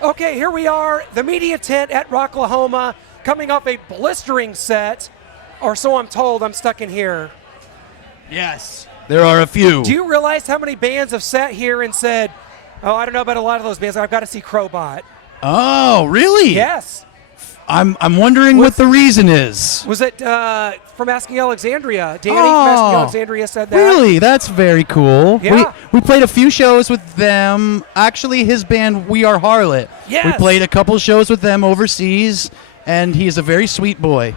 Okay, here we are, the media tent at Rocklahoma, coming off a blistering set, or so I'm told. I'm stuck in here. Yes, there are a few. Do you realize how many bands have sat here and said, oh, I don't know about a lot of those bands, I've got to see Crobot? Oh, really? Yes. I'm wondering what the reason is. Was it from Asking Alexandria? Danny from Asking Alexandria said that. Really? That's very cool. Yeah. We played a few shows with them. Actually, his band, We Are Harlot. Yes. We played a couple shows with them overseas, and he is a very sweet boy.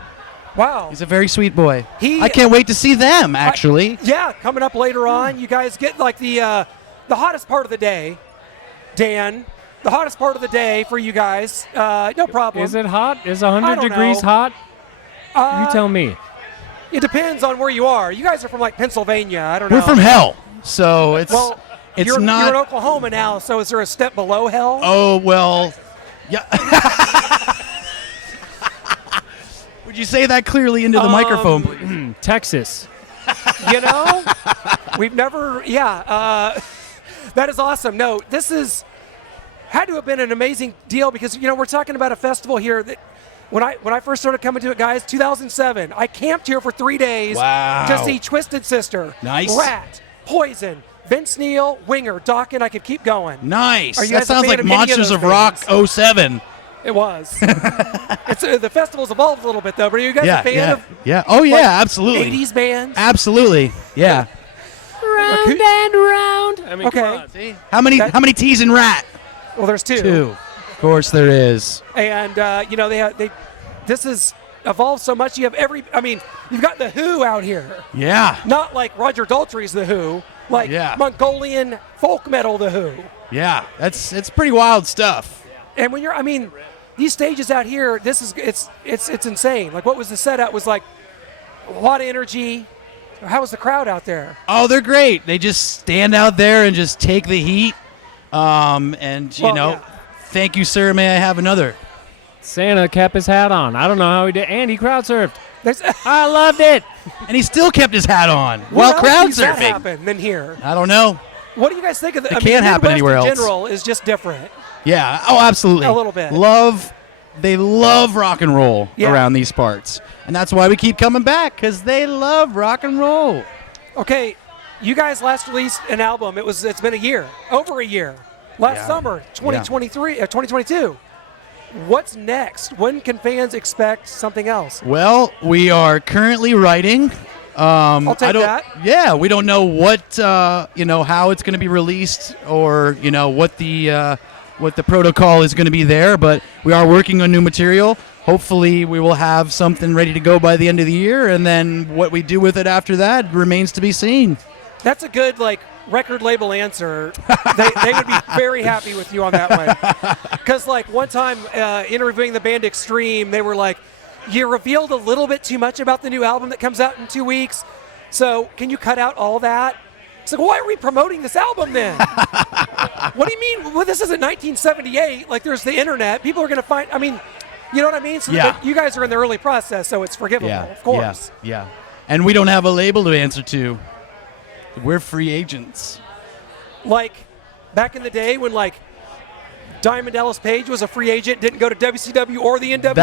Wow. He's a very sweet boy. He- I can't wait to see them, actually. Yeah, coming up later on. You guys get like the hottest part of the day, Dan. The hottest part of the day for you guys. No problem. Is it hot? Is I 100 don't degrees know. hot? You tell me. It depends on where you are. You guys are from like Pennsylvania. I don't know. We're from hell, so it's you're not. in Oklahoma now, so is there a step below hell? Oh, well, yeah. Would you say that clearly into the microphone, please? Texas. You know, we've never. Yeah, that is awesome. No, this had to have been an amazing deal because we're talking about a festival here that. When I first started coming to it, guys, 2007, I camped here for 3 days to see Twisted Sister, Nice. Rat, Poison, Vince Neil, Winger, Dokken. I could keep going. Nice. Are you That guys a sounds fan like of any of Monsters those of Rock things? 07. It was. The festival's evolved a little bit, though. But are you guys a fan of yeah. Oh, yeah, like, absolutely. 80s bands? Absolutely. Yeah. Round and round. I mean, Okay. come on. See? How many T's in Rat? Well, there's two. Two. Of course there is. And this has evolved so much. You have you've got the Who out here. Yeah. Not like Roger Daltrey's The Who, like Yeah. Mongolian folk metal The Who. Yeah. It's pretty wild stuff. And when these stages out here, it's insane. Like what was the setup was like a lot of energy. How was the crowd out there? Oh, they're great. They just stand out there and just take the heat. Thank you, sir. May I have another? Santa kept his hat on. I don't know how he did. And he crowd surfed. There's, I loved it. And he still kept his hat on Where while crowd else does that surfing. happen than here? I don't know. What do you guys think of the? It can't happen Midwest anywhere in else. general is just different. Yeah. Oh, absolutely. A little bit. They love rock and roll Yeah. around these parts. And that's why we keep coming back, because they love rock and roll. Okay, you guys last released an album. It's been a year, over a year. Last summer, 2022. What's next? When can fans expect something else? Well, we are currently writing. I'll take that. Yeah, we don't know what how it's going to be released or what the protocol is going to be there, but we are working on new material. Hopefully, we will have something ready to go by the end of the year, and then what we do with it after that remains to be seen. That's a good record label answer. They would be very happy with you on that one. Because one time interviewing the band Extreme, they were like, you revealed a little bit too much about the new album that comes out in 2 weeks. So can you cut out all that? It's like, why are we promoting this album then? What do you mean? Well, this isn't 1978. There's the internet. People are going to find. You know what I mean? So you guys are in the early process, so it's forgivable, of course. Yeah. And we don't have a label to answer to. We're free agents. Like back in the day when Diamond Dallas Page was a free agent, didn't go to WCW or the NWO.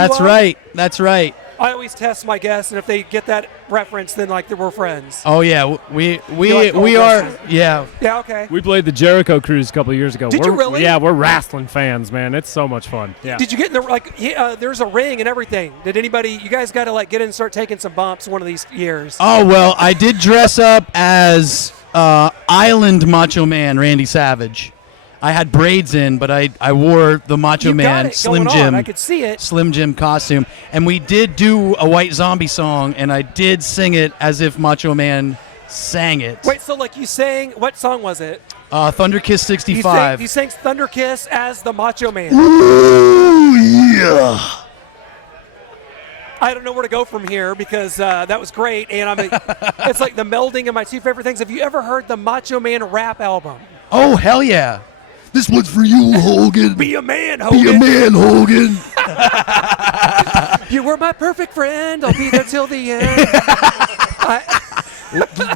That's right. I always test my guests, and if they get that reference, then we're friends. Oh yeah, we old are. wrestlers. Yeah. Yeah, okay. We played the Jericho Cruise a couple of years ago. Did you really? Yeah, we're wrestling fans, man. It's so much fun. Yeah. Did you get in the there's a ring and everything. Did anybody? You guys got to get in and start taking some bumps one of these years. Oh well, I did dress up as Island Macho Man Randy Savage. I had braids in, but I wore the Macho Man Slim Jim. I could see it. Slim Jim costume, and we did do a White Zombie song, and I did sing it as if Macho Man sang it. Wait, so you sang? What song was it? Thunder Kiss 65. You sang Thunder Kiss as the Macho Man. Ooh yeah. I don't know where to go from here because that was great, and it's like the melding of my two favorite things. Have you ever heard the Macho Man rap album? Oh hell yeah! This one's for you, Hogan. Be a man, Hogan. Be a man, Hogan. You were my perfect friend. I'll be there till the end.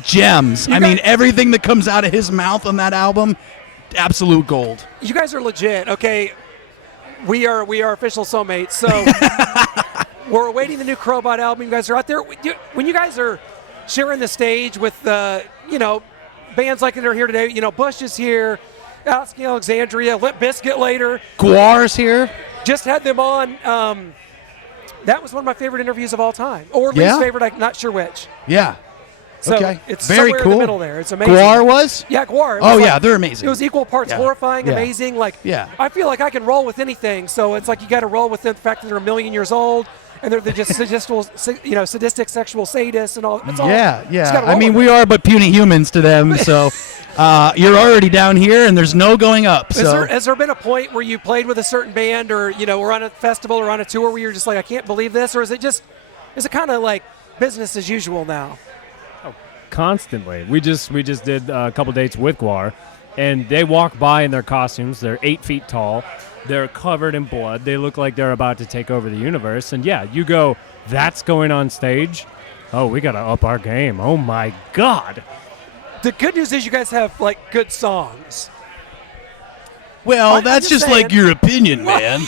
Gems. Everything that comes out of his mouth on that album, absolute gold. You guys are legit. Okay, We are official soulmates. So we're awaiting the new Crobot album. You guys are out there. When you guys are sharing the stage with bands like that are here today, Bush is here, Asking Alexandria, Limp Bizkit later. Guar's here. Just had them on. That was one of my favorite interviews of all time. Or least favorite, I'm not sure which. Yeah. So okay. it's very somewhere cool. in the middle there. It's amazing. Guar was? Yeah, Guar. Oh, yeah, they're amazing. It was equal parts horrifying, amazing. I feel like I can roll with anything. So it's like you got to roll with the fact that they're 1 million years old and they're just sadistic sexual sadists and all. It's all I mean, we are but puny humans to them. So you're already down here and there's no going up. Has there been a point where you played with a certain band or, we're on a festival or on a tour where you're just like, I can't believe this? Or is it kind of like business as usual now? Constantly. We just did a couple dates with Guar, and they walk by in their costumes. They're 8 feet tall. They're covered in blood. They look like they're about to take over the universe. And yeah, you go, that's going on stage? Oh, we got to up our game. Oh my God. The good news is you guys have good songs. Well, that's just saying, like your opinion, man.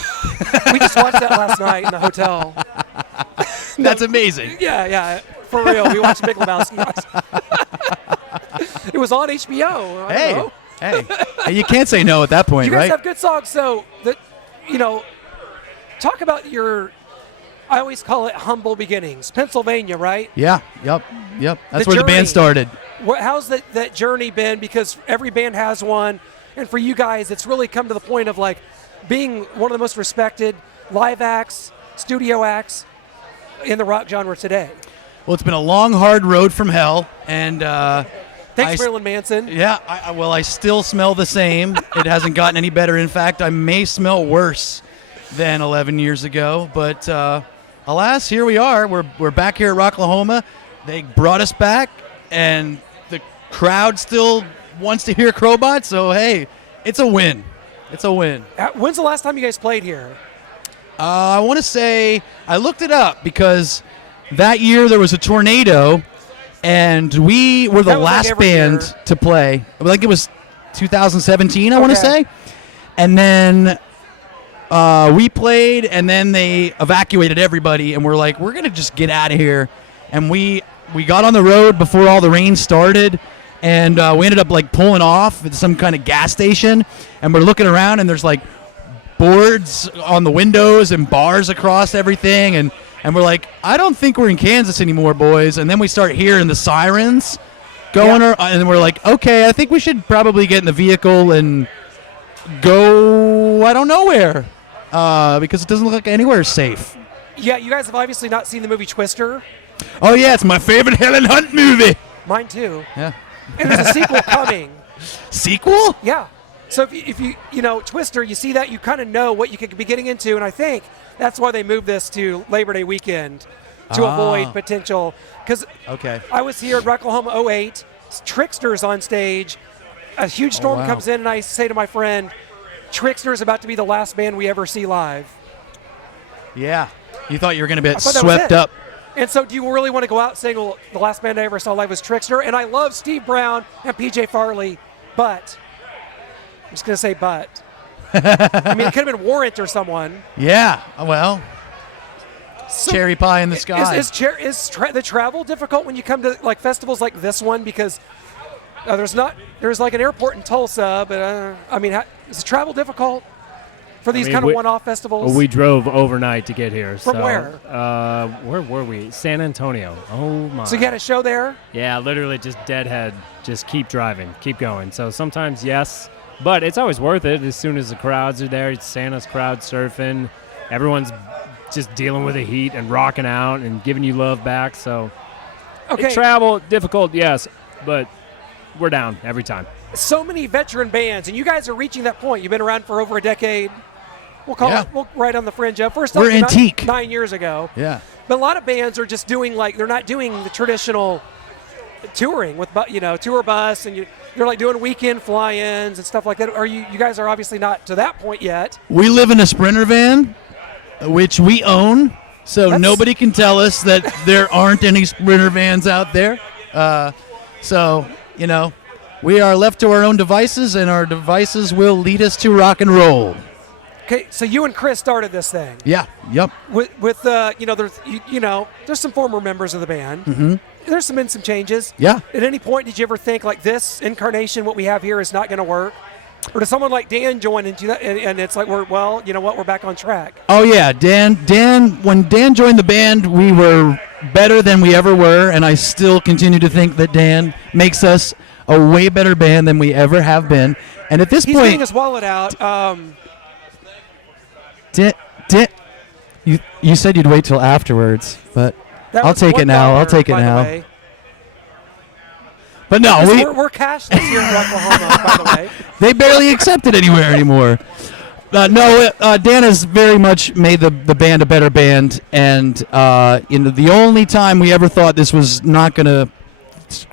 We just watched that last night in the hotel. That's amazing. Yeah. For real, we watched Big Lebowski. It was on HBO. Hey, you can't say no at that point, you guys right? have good songs, so talk about your. I always call it humble beginnings, Pennsylvania, right? Yeah. Yep. That's where the band started. How's that journey been? Because every band has one, and for you guys, it's really come to the point of being one of the most respected live acts, studio acts in the rock genre today. Well, it's been a long, hard road from hell, and thanks, Marilyn Manson. Yeah, I still smell the same. It hasn't gotten any better. In fact, I may smell worse than 11 years ago. But alas, here we are. We're back here at Rocklahoma. They brought us back, and the crowd still wants to hear Crobot. So hey, it's a win. It's a win. When's the last time you guys played here? I want to say I looked it up because that year there was a tornado, and we were the last band to play. It was 2017, I want to say. And then we played, and then they evacuated everybody, and we're like, we're going to just get out of here. And we got on the road before all the rain started, and we ended up pulling off at some kind of gas station, and we're looking around, and there's boards on the windows and bars across everything, and we're like, I don't think we're in Kansas anymore, boys. And then we start hearing the sirens going, and we're like, okay, I think we should probably get in the vehicle and go, I don't know where, because it doesn't look like anywhere is safe. Yeah, you guys have obviously not seen the movie Twister. Oh, yeah, it's my favorite Helen Hunt movie. Mine too. Yeah. And there's a sequel coming. Sequel? Yeah. So if you Twister, you see that, you kind of know what you could be getting into, and I think that's why they moved this to Labor Day weekend to avoid potential. Because I was here at Rocklahoma 08, Trickster's on stage, a huge storm comes in, and I say to my friend, Trickster's about to be the last band we ever see live. Yeah. You thought you were going to be swept up. And so do you really want to go out saying, well, the last band I ever saw live was Trickster? And I love Steve Brown and PJ Farley, but I'm just going to say but. I mean, it could have been Warrant or someone. Yeah, well, so cherry pie in the sky. Is the travel difficult when you come to festivals like this one? Because there's an airport in Tulsa, but I mean, is the travel difficult for these kind of one-off festivals? Well, we drove overnight to get here. From where? Where were we? San Antonio. Oh my! So you had a show there? Yeah, literally just deadhead. Just keep driving, keep going. So sometimes yes. But it's always worth it as soon as the crowds are there. It's Santa's crowd surfing. Everyone's just dealing with the heat and rocking out and giving you love back. So travel, difficult, yes, but we're down every time. So many veteran bands, and you guys are reaching that point. You've been around for over a decade. We'll call it, we'll right on the fringe of. First we're antique. 9 years ago. Yeah. But a lot of bands are just doing they're not doing the traditional touring with tour bus, and they're doing weekend fly-ins and stuff like that. Are you guys are obviously not to that point yet. We live in a Sprinter van, which we own, so nobody can tell us that there aren't any Sprinter vans out there. So we are left to our own devices, and our devices will lead us to rock and roll. Okay, so you and Chris started this thing. Yeah. Yep. With there's some former members of the band. Mm-hmm. There's been some changes. Yeah. At any point, did you ever think like this incarnation, what we have here, is not going to work? Or does someone like Dan join into that, and it's like, we're back on track? Oh yeah, Dan. When Dan joined the band, we were better than we ever were, and I still continue to think that Dan makes us a way better band than we ever have been. And at this He's point, getting his wallet out. You said you'd wait till afterwards, but That I'll was take it now. I'll $1, take it by the now. way. But no, We're cashless here in Rocklahoma, by the way. they barely accept it anywhere anymore. Dan has very much made the band a better band, and the only time we ever thought this was not going to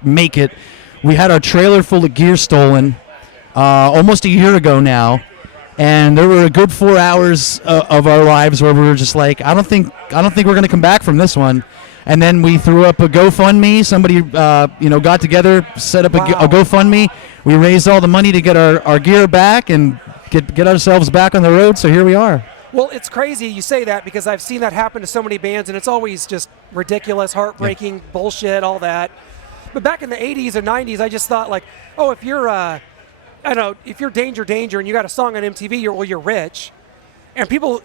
make it, we had our trailer full of gear stolen almost a year ago now, and there were a good 4 hours of our lives where we were just like, I don't think we're going to come back from this one. And then we threw up a GoFundMe. Somebody, got together, set up a GoFundMe. We raised all the money to get our gear back and get ourselves back on the road. So here we are. Well, it's crazy you say that because I've seen that happen to so many bands, and it's always just ridiculous, heartbreaking, bullshit, all that. But back in the 80s and 90s, I just thought like, oh, if you're, if you're Danger and you got a song on MTV, you're rich. And people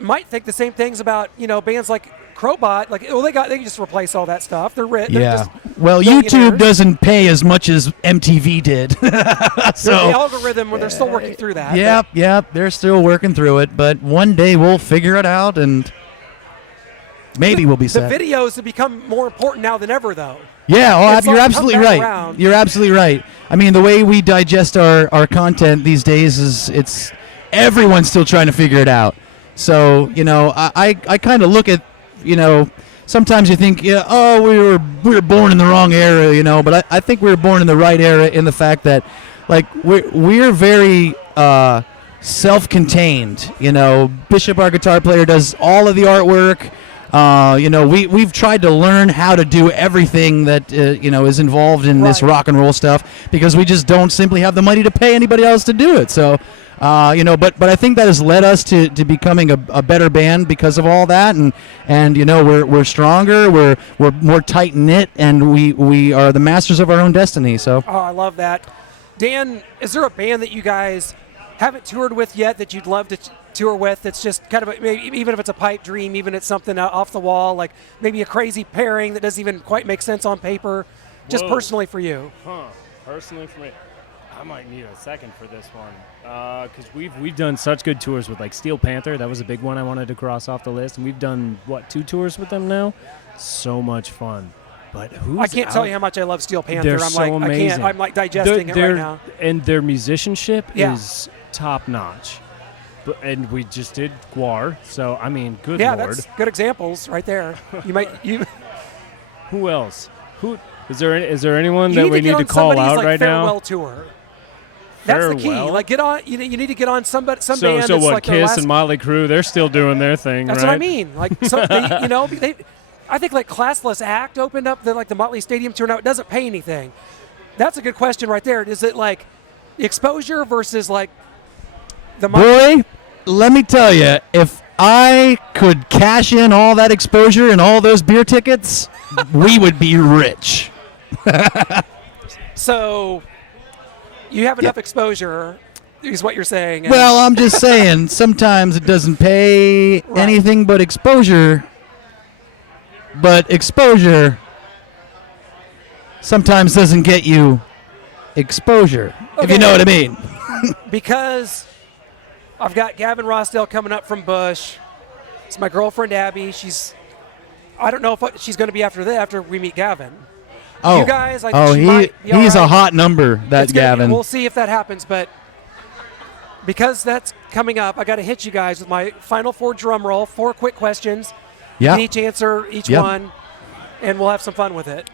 might think the same things about, bands like Crobot, like, they can just replace all that stuff. They're rich. Yeah. Well, YouTube doesn't pay as much as MTV did. So the algorithm, they're still working through that. Yep. They're still working through it, but one day we'll figure it out, and maybe we'll be set. The videos have become more important now than ever, though. Yeah, It's you're like absolutely come back right. around. You're absolutely right. I mean, the way we digest our content these days is everyone's still trying to figure it out. So, I kind of look at, sometimes you think, we were born in the wrong era, but I think we were born in the right era in the fact that, like, we're very self-contained. Bishop, our guitar player, does all of the artwork. We've tried to learn how to do everything that is involved in this rock and roll stuff because we just don't simply have the money to pay anybody else to do it. So, but I think that has led us to becoming a better band because of all that, and we're stronger, we're more tight knit, and we are the masters of our own destiny. So. Oh, I love that. Dan, is there a band that you guys haven't toured with yet that you'd love to tour with? It's just kind of even if it's a pipe dream, even if it's something off the wall, like maybe a crazy pairing that doesn't even quite make sense on paper. Just personally for you. Personally for me, I might need a second for this one because we've done such good tours with like Steel Panther. That was a big one I wanted to cross off the list, and we've done 2 tours with them now. So much fun. But I can't tell you how much I love Steel Panther. They're so amazing. I'm like digesting it right now. And their musicianship is top notch. And we just did Guar, so I mean, good Lord. Yeah, that's good examples right there. Who else? Who is there anyone that we need to call out like right farewell now? Tour. That's the key. Like get on. You need to get on some band. So that's what? like Kiss and Motley Crue, they're still doing their thing. That's right? what I mean. Like I think like Classless Act opened up the Motley Stadium tour. Now it doesn't pay anything. That's a good question right there. Is it like exposure versus like the money? Boy, let me tell you, if I could cash in all that exposure and all those beer tickets, we would be rich. So you have enough exposure, is what you're saying. Well, I'm just saying, sometimes it doesn't pay anything but exposure. But exposure sometimes doesn't get you exposure, if you know what I mean. Because I've got Gavin Rossdale coming up from Bush. It's my girlfriend, Abby. I don't know if she's going to be after we meet Gavin. Oh, you guys, I think he's a hot number, that Gavin. We'll see if that happens, but because that's coming up, I got to hit you guys with my final 4 drum roll, 4 quick questions. Yeah. You can each answer each one, and we'll have some fun with it.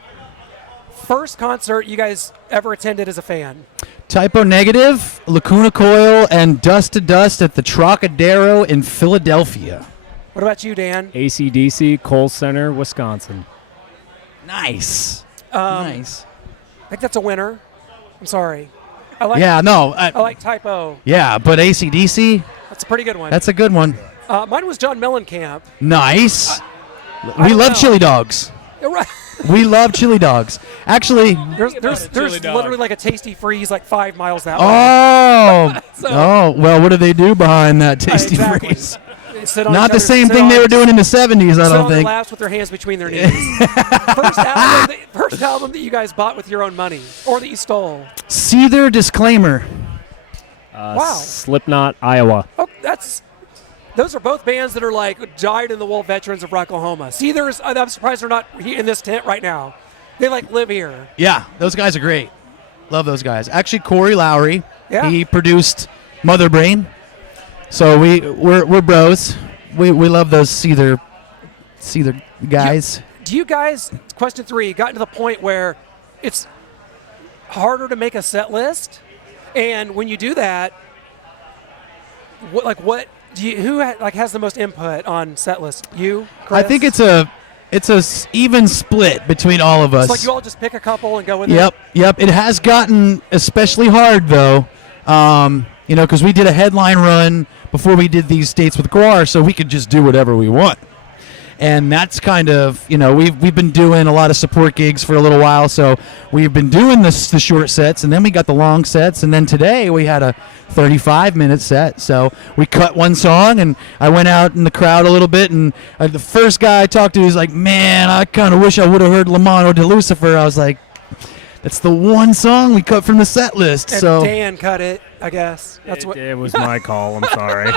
First concert you guys ever attended as a fan? Typo Negative, Lacuna Coil, and Dust to Dust at the Trocadero in Philadelphia. What about you, Dan? AC/DC, Kohl Center, Wisconsin. Nice. Nice. I think that's a winner. I'm sorry. I like Typo. Yeah, but AC/DC? That's a pretty good one. That's a good one. Mine was John Mellencamp. Nice. I We don't love know. chili dogs. You're right. We love chili dogs. Actually, There's chili dog. literally like a Tasty Freeze like 5 miles that way. oh, So- oh, well, what do they do behind that tasty Exactly. freeze? They sit on Not each the other's- same sit thing on- they were doing in the 70s, I sit don't on their think. laps with their hands between their knees. First album that you guys bought with your own money or that you stole. Seether disclaimer. Wow. Slipknot, Iowa. Oh, those are both bands that are like dyed-in-the-wool veterans of Rocklahoma. See, I'm surprised they're not in this tent right now. They like live here. Yeah, those guys are great. Love those guys. Actually, Corey Lowry, Yeah. he produced Mother Brain. So we're bros. We love those Seether guys. Do you guys, question 3, gotten to the point where it's harder to make a set list? And when you do that, who has the most input on set list? You, Chris? I think it's a even split between all of us. It's like you all just pick a couple and go with Yep. It has gotten especially hard though, because we did a headline run before we did these dates with Guar, so we could just do whatever we want. And that's kind of, we've been doing a lot of support gigs for a little while, so we've been doing the short sets, and then we got the long sets, and then today we had a 35-minute set. So we cut one song, and I went out in the crowd a little bit, and the first guy I talked to was like, man, I kind of wish I would have heard La Mano de Lucifer. I was like, that's the one song we cut from the set list. And so Dan cut it, I guess. That's what. It was my call. I'm sorry.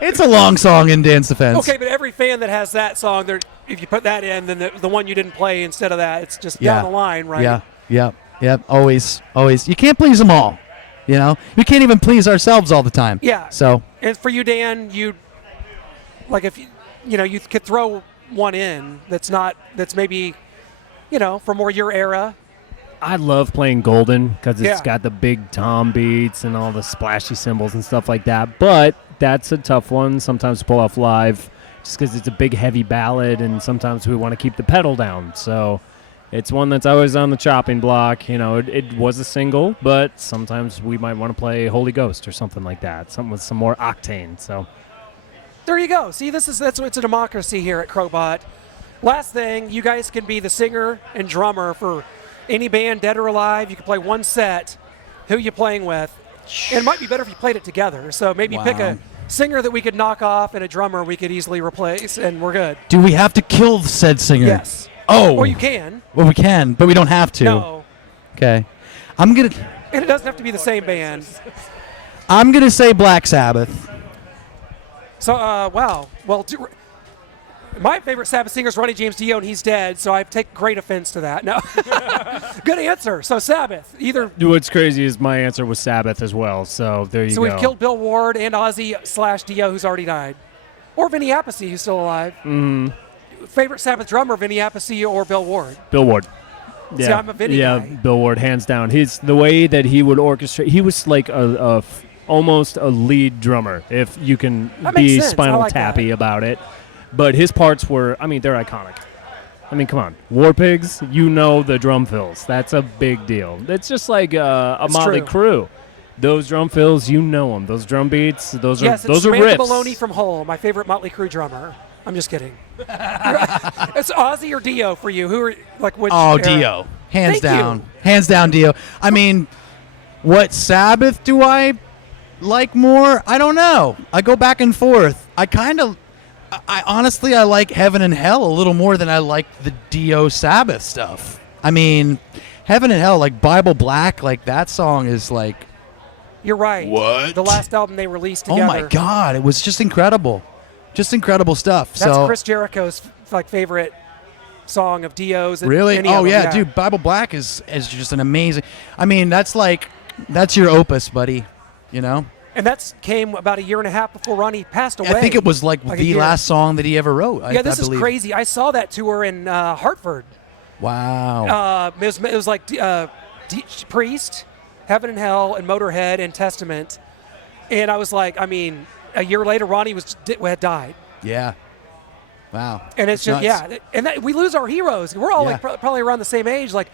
it's a long song in Dan's defense. Okay, but every fan that has that song, if you put that in, then the one you didn't play instead of that, it's just Yeah. down the line, right? Yeah. Always. You can't please them all. We can't even please ourselves all the time. Yeah. So And for you, Dan, if you could throw one in that's maybe, for more your era. I love playing Golden because it's Yeah. got the big tom beats and all the splashy cymbals and stuff like that. But that's a tough one sometimes to pull off live just because it's a big, heavy ballad, and sometimes we want to keep the pedal down. So it's one that's always on the chopping block. It was a single, but sometimes we might want to play Holy Ghost or something like that, something with some more octane. So There you go. See, it's a democracy here at Crobot. Last thing, you guys can be the singer and drummer for any band, dead or alive. You can play one set. Who you playing with? And it might be better if you played it together. So maybe pick Wow. a singer that we could knock off and a drummer we could easily replace, and we're good. do we have to kill said singer? Yes. Oh. Or you can. Well, we can, but we don't have to. No. Okay. I'm gonna And it doesn't have to be the same band. say Black Sabbath. So, wow. Well, my favorite Sabbath singer is Ronnie James Dio, and he's dead, so I take great offense to that. No. Good answer. So, Sabbath. what's crazy is my answer was Sabbath as well. So there you So go. we've killed Bill Ward and Ozzy/Dio, who's already died. Or Vinny Appice, who's still alive. Favorite Sabbath drummer, Vinny Appice or Bill Ward? Bill Ward. Yeah, See, I'm a Vinny yeah, guy. Bill Ward, hands down. The way that he would orchestrate, he was like almost a lead drummer, if you can That be makes sense. I Spinal like Tappy that. about it. But his parts were, they're iconic. Come on. War Pigs, the drum fills. That's a big deal. It's just like a It's Motley true. Crue. Those drum fills, them. Those drum beats, those are Yes, it's those are Samantha riffs. Maloney from Hole, my favorite Motley Crue drummer. I'm just kidding. It's Ozzy or Dio for you. Who are which? Oh, era? Dio. Hands Thank down. you. Hands down, Dio. What Sabbath do I like more? I don't know. I go back and forth. I honestly like Heaven and Hell a little more than I like the Dio Sabbath stuff. Heaven and Hell, like Bible Black, like that song is like, You're right. What? The last album they released together. oh my God, it was just incredible. Just incredible stuff. That's so Chris Jericho's favorite song of Dio's. and Really? any of Oh them, yeah, dude. Bible Black is just an amazing. That's your opus, buddy. And that came about a year and a half before Ronnie passed away. I think it was like a the year. last song that he ever wrote. Yeah, this I is believe. crazy. I saw that tour in Hartford. Wow. It was like Priest, Heaven and Hell, and Motorhead and Testament. And I was like, a year later, Ronnie had died. Yeah. Wow. And it's just, nuts. yeah. And we lose our heroes. We're all Yeah. probably around the same age. Like,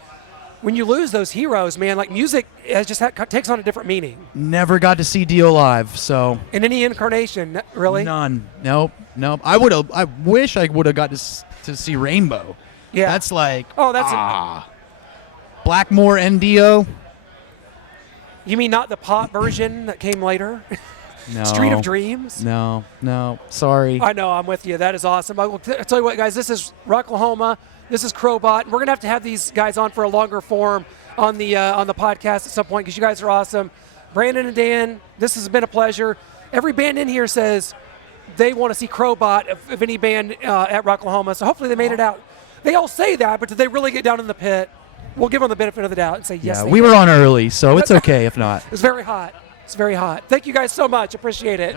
when you lose those heroes, man, like music has just takes on a different meaning. Never got to see Dio live, so In any incarnation, really? none. Nope. I wish I would have got to see Rainbow. Yeah. That's like that's Blackmore and Dio. you mean not the pop version that came later? No. Street of Dreams? No. Sorry. I know, I'm with you. That is awesome. I will tell you what, guys, this is Rocklahoma. This is Crobot. We're going to have these guys on for a longer form on the podcast at some point because you guys are awesome. Brandon and Dan, this has been a pleasure. Every band in here says they want to see Crobot of any band at Rocklahoma, so hopefully they made it out. They all say that, but did they really get down in the pit? We'll give them the benefit of the doubt and say yes. Yeah, they we did. were on early, so it's okay if not. It's very hot. It's very hot. Thank you guys so much. Appreciate it.